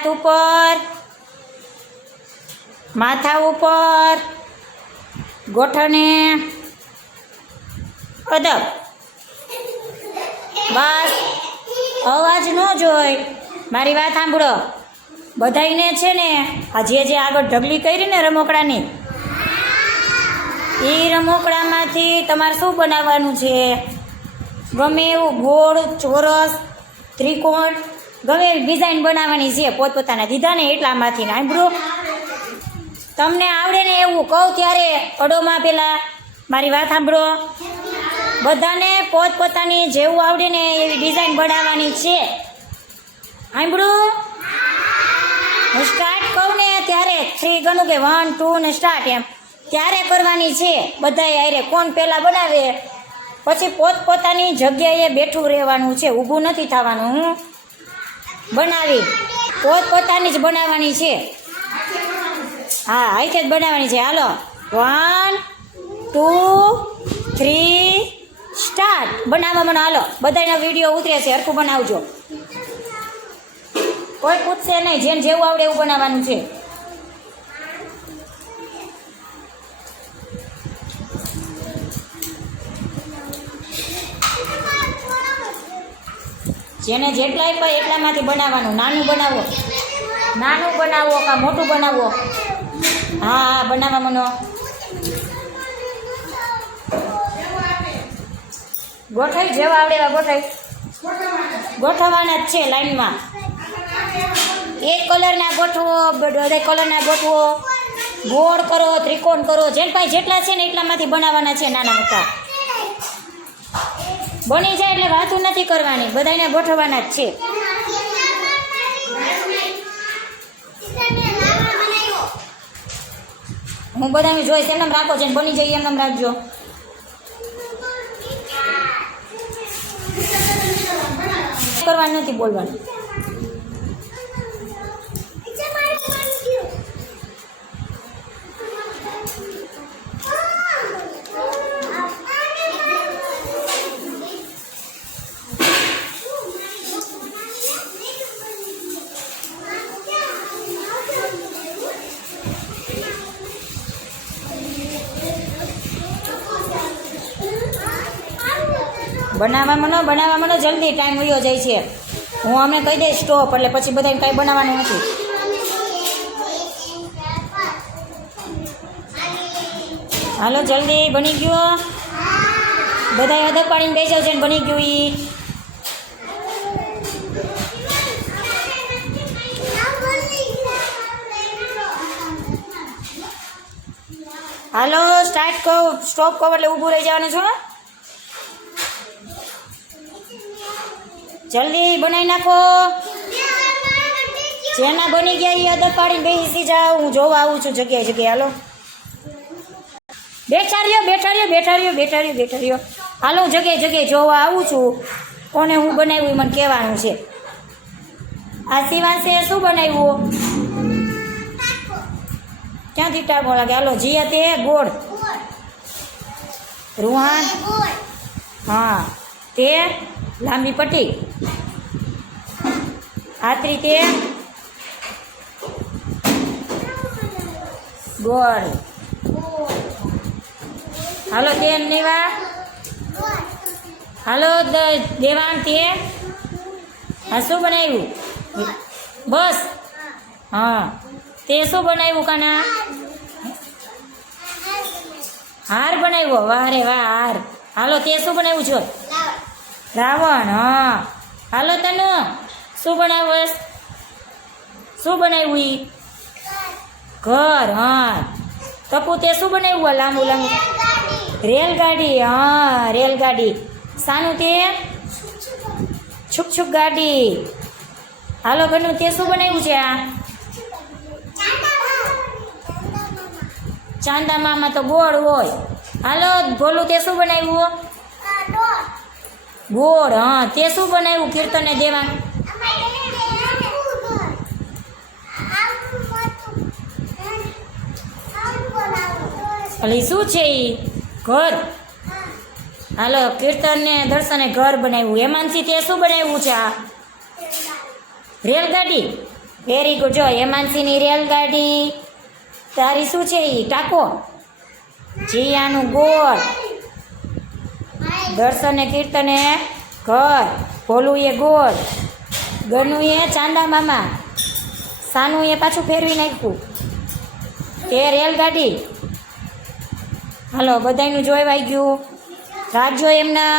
હાથ ઉપર. માથા ઉપર. ગોઠણે અદબ. બસ. અવાજ ન જોઈ મારી વાત સાંભળો. બધાયને છે ને હજી જે આગળ ઢગલી કરી ને રમકડાની એ રમકડામાંથી તમારે શું બનાવવાનું છે? ગમે એવું ગોળ, ચોરસ, ત્રિકોણ ગમે એવી ડિઝાઇન બનાવવાની છે, પોતપોતાના દીધા ને એટલામાંથી ને સાંભળો. તમને આવડે ને એવું કહું ત્યારે અડોમાં પેલા મારી વાત સાંભળો. બધાને પોતપોતાની જેવું આવડે ને એવી ડિઝાઇન બનાવવાની છે. સાંભળું. હું સ્ટાર્ટ કહું ને ત્યારે થ્રી ગણું કે વન ટુ ને સ્ટાર્ટ એમ. ત્યારે કરવાની છે. બધાએ અરે કોણ પહેલાં બનાવે. પછી પોતપોતાની જગ્યાએ બેઠું રહેવાનું છે. ઊભું નથી થવાનું હું. બનાવી. પોત પોતાની જ બનાવવાની છે. હા અહીંથી જ બનાવવાની છે. હાલો. One, two, three, start. બનાવવા મને, હાલો. બધાના વીડિયો ઉતરે છે. હરખું બનાવજો. કોઈ પૂછશે નહીં. જેને જેવું આવડે એવું બનાવવાનું છે. જેને જેટલા આપ્યા એટલામાંથી બનાવવાનું. નાનું બનાવો. નાનું બનાવો કા મોટું બનાવો? હા બનાવવા મનો. ગોઠાઈ જેવા આવડે એવા ગોઠાઈ ગોઠવવાના જ છે લાઈનમાં. એક કલરના ગોઠવો બધા કલરના ગોઠવો. ગોળ કરો, ત્રિકોણ કરો. જેન પાસે જેટલા છે ને એટલામાંથી બનાવવાના છે નાના મોટા. બની જાય એટલે વાતું નથી કરવાની. બધાને ગોઠવવાના જ છે. હું બધાને જોઈશ, એમને રાખો છે બની જાય એમને રાખજો. કરવાનું નથી બોલવાનું. બનાવવામાં ન બનાવવામાં ન જલ્દી ટાઈમ વયો જાય છે. હું અમને કહી દઈશ સ્ટોપ એટલે પછી બધાને કાંઈ બનાવવાનું નથી. હાલો, જલ્દી બની ગયો. બધા અદબ પાડીને બેસી છે ને બની ગયું ઈ. હાલો સ્ટાર્ટ કહો સ્ટોપ કહો એટલે ઊભું રહી જવાનું છો જલ્દી બનાવી નાખો. જેના બની ગયા એ અદર પાડીને બેસી જાઓ. હું જોવા આવું છું જગ્યાએ જગ્યાએ. હાલો. બેઠા રહ્યો બેઠા રહ્યો બેઠા રહ્યો બેઠા રહ્યો બેઠા રહ્યો હાલો હું જગ્યાએ જગ્યાએ જોવા આવું છું. કોને હું બનાવ્યું એ મને કહેવાનું છે. આ શિવાંશે શું બનાવ્યું? ક્યાંથી ટાકો લાગે? હાલો જીએ તે ગોળ. રૂહાન. હા તે લાંબી પટ્ટી. આ તે ગોળ. હાલો તે નેવા હાલો દેવાંગ તે હા, શું બનાવ્યું? બસ. હા. તે શું બનાવ્યું, કાના? હાર બનાવ્યો. વાહ રે વાહ, હાર. હાલો, તે શું બનાવ્યું છો? રાવણ, હા. હાલો તનુ, શું બનાવ્યું? શું બનાવ્યું? ઘર, હા. તપુ તે શું બનાવ્યું લાંબુ લાંબુ? રેલગાડી, હા, રેલગાડી. સાનું તે? છુક છુક ગાડી. હાલો ઘરનું તે શું બનાવ્યું છે આ? ચાંદા મામા તો ગોળ હોય. હાલો, ભોલું તે શું બનાવ્યું? ગોળ હા, તે શું બનાવ્યું કીર્તને દેવા એટલે શું છે એ ઘર? હાલો, કીર્તનને, દર્શને ઘર બનાવ્યું. હેમાનસી તે શું બનાવ્યું છે આ? રેલગાડી? વેરી ગુડ જો હેમાનસીની રેલગાડી. તારી શું છે એ ટાકો? જીયાનું ગોળ. દર્શને કીર્તને ઘર ભોલું એ ગોળ, ગનુએ ચાંદા મામા સાનું એ પાછું ફેરવી નાખ્યું. એ રેલગાડી. હાલો, બધાયનું જોઈ વાઈ ગયું રાત જો એમના